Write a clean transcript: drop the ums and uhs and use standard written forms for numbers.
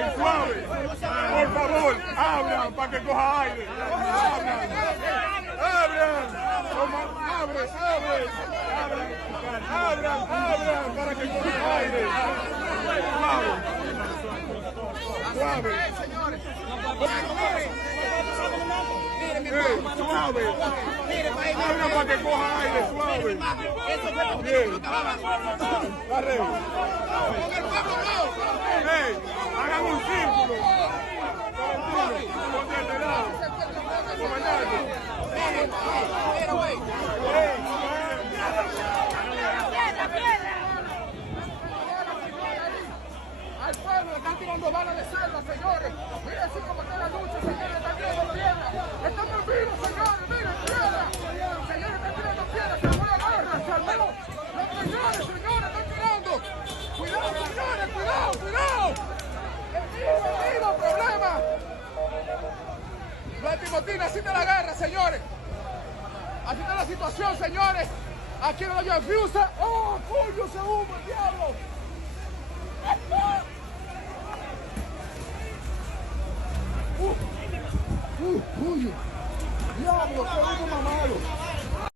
Ay, suave. Por favor, abran para que coja aire. Abran. Abran para que coja aire. Suave. Suave. Abran para que coja aire, suave. Bien. Arreo. Hagan un círculo. Al pueblo le están tirando balas de selva, señores. Miren así como está la lucha, señores, están tirando piedras. Estamos vivos, señores, miren, piedras. Señores, están tirando piedras, se van a agarrar, se armó. Los señores, están tirando. Cuidado, señores, cuidado. El mismo problema. Vladimir Motín, así está la guerra, señores. Así está la situación, señores. Aquí no hay fiusa. ¡Oh, coño, se humo, el diablo!